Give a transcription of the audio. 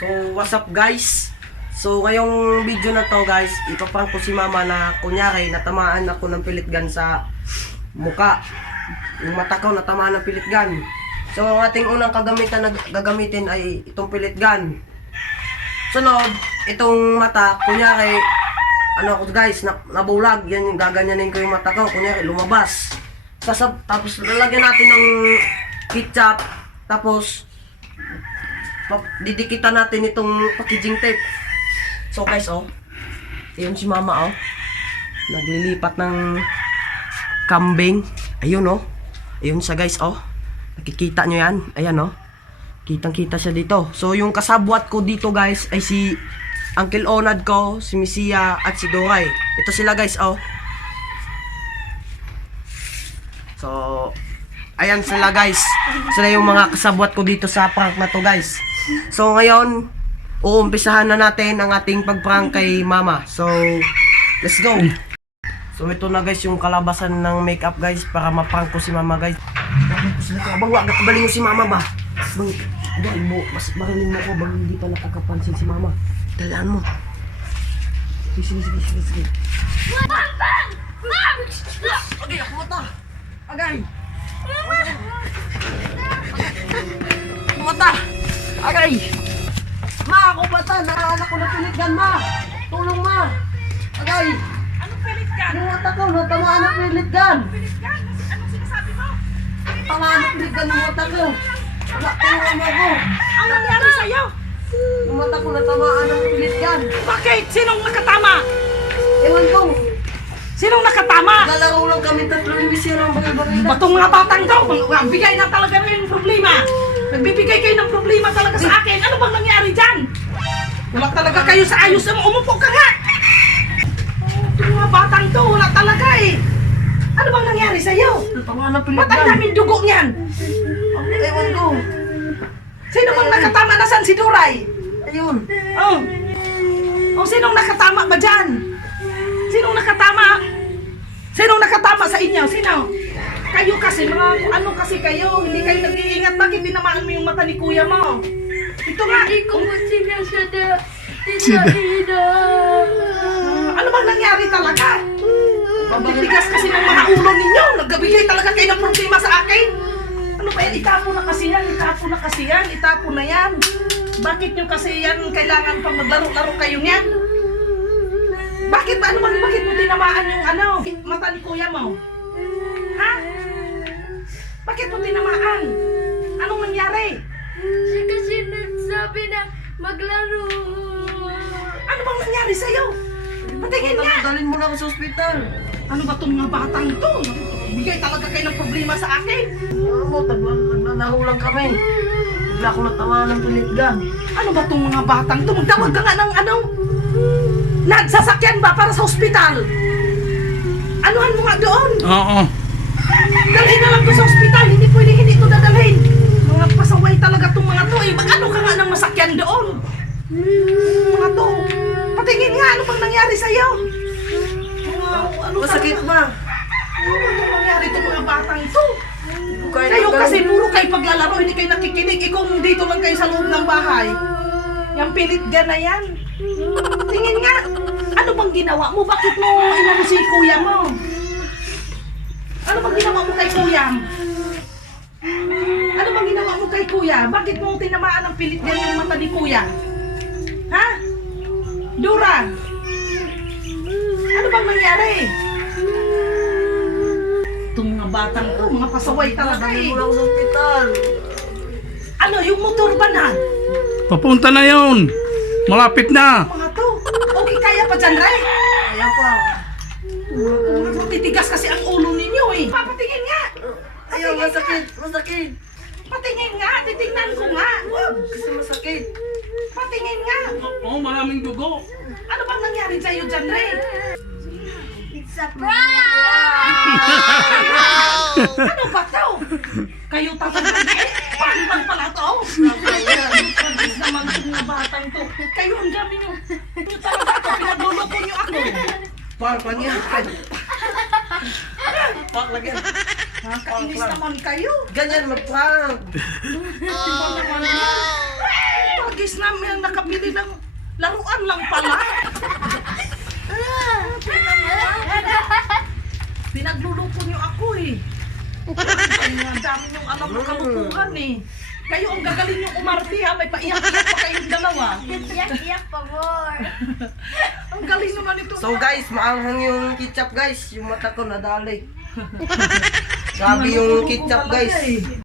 So, what's up guys? So, ngayong video na to guys, ipaprank ko si mama na kunyari natamaan ako ng pellet gun sa muka. Yung mata ko natamaan ng pellet gun. So, ang ating unang kagamitan na gagamitin ay itong pellet gun. Sunod, itong mata, kunyari, ano ako guys, nabulag. Yan yung gaganyanin ko yung mata ko, kunyari lumabas. Tapos lalagyan natin ng ketchup, tapos didikitan natin itong packaging tape. So guys, oh, ayun si mama, oh, naglilipat ng kambing. Ayun, oh, ayun siya guys, oh, nakikita nyo yan, ayan, oh, kitang kita siya dito. So yung kasabwat ko dito guys ay si Uncle Onad ko, si Misia at si Doray. Ito sila guys, oh. So ayan sila guys, sila yung mga kasabwat ko dito sa prank na to guys. So ngayon, uumpisahan na natin ang ating pagprank kay mama. So, let's go. So ito na guys yung kalabasan ng makeup guys para maprank ko si mama guys. Abang wag kabaling mo si mama ba? Bang mo, mas maraming mo ko bang hindi pa nakakapansin si mama. Dalaan mo. Sige. Okay, ako mata. Agay. Mata. Agay. Ma, ako bata, naalala ko na pellet gun, ma. Tulong, ma. Agay. Anong pellet gun? Yung mata ko, natamaan ng pellet gun. Pellet gun? Anong sinasabi mo? Tamaan ng pellet gun yung mata ko. Wala ko yung ama ko. Ang nangyari sa'yo? Yung mata ko, natamaan ng pellet gun. Bakit? Sinong nakatama? Ewan ko. Sinong nakatama? Naglalaro lang kami tatlo ni Misia ng bagay-bagay na. Batong mga batang to, bigay na talaga ng problema. Nagbibigay kayo ng problema talaga sa akin. Ano bang nangyari dyan? Wala talaga kayo sa ayos. Umupo ka nga! Itong mga batang to, wala talaga eh. Ano bang nangyari sa'yo? Natamaan ng pellet Ba't ang gun. daming dugo niyan? Ewan ko. Sino bang nakatama? Nasaan si Duray? Ayun. Oh. Oh, sinong nakatama ba dyan? Sinong nakatama? Sinong nakatama sa inyo? Sino? Kayo kasi, mga ano kasi kayo, hindi kayo nag-iingat. Bakit tinamaan mo yung mata ni kuya mo? Ito nga. Hindi ko mo sinasadya. Ina. Ano bang nangyari talaga? Mabitigas kasi ng mga ulo ninyo. Nagbibigay talaga kayo ng problema sa akin. Ano ba yan? Itapo na kasi yan. Itapo na yan. Bakit nyo kasi yan kailangan pang maglaro-laro kayo niyan? Bakit ba? Bakit mo tinamaan yung ano? Mata ni kuya mo? Ha? Bakit mo tinamaan? Anong nangyari? Siya kasi nagsabi na maglaro. Ano bang nangyari sa'yo? Patingin nga! Dalhin mo na ako sa ospital. Ano ba itong mga batang to? Bigay talaga kayo ng problema sa akin. Naglalaro lang kami. Bigla ako natamaan ng pellet gun. Ano ba itong mga batang to? Magtawag ka nga ng ano? Nagsasakyan ba para sa ospital? Anuhan mo nga doon? Oo. Dalhin na lang to sa ospital. Hindi pwede hindi ito dadalhin. Mga pasaway talaga itong mga to eh. Mag-ano ka nga ng masakyan doon? Mga to. Patingin nga, ano bang nangyari sa'yo? Ano Masakit talaga? ma. Ano bang nangyari itong mga batang to? Kayo Kayo kasi puro kayo paglalaro, hindi kayo nakikinig. Ikaw dito lang kayo sa loob ng bahay. Yung pilit gun na yan. Tingin nga, ano bang ginawa mo? Bakit mo inano si kuya mo? Ano bang ginawa mo kay kuya? Ano bang ginawa mo kay kuya? Bakit mo tinamaan ng pilit gun yung mata ni kuya? Ha? Dura? Ano bang nangyari? Itong mga batang to, mga pasaway talaga Dalhin eh. mo na ako sa ospital. Ano, yung motor ba na? Papunta na yun. Malapit na. Mga to. Okay, kaya pa dyan, Ray? Kaya pa. Mga matitigas kasi ang ulo ninyo eh. Papatingin nga. Ayaw, Patingin masakit. nga. Masakit. Patingin nga. Titingnan ko nga. Wag, kasi masakit. Patingin nga. Oo, maraming dugo. Ano bang nangyari sa'yo dyan, Ray? It's a prank! Ano ba to? Kayo talaga eh. Paano bang pala to? Pagis naman ang mga batang to. Kayo ang dami nyo. Ito talaga to. Pinagluloko nyo ako. Park lang yan. Park lang yan. Nakakainis naman kayo. Ganyan mag-prank. Diba naman yan? Pagis namin ng laruan lang pala. Pinaglulupo niyo ako eh. Ang dami niyong alam na kalukuhan eh. Kayo ang gagaling yung umarte ha, may paiyak-iyak pa kayong dalawa. Iyak-iyak pa more. Ang galing naman ito. So guys, maanghang yung ketchup guys. Yung mata ko nadali. Grabe yung ketchup guys.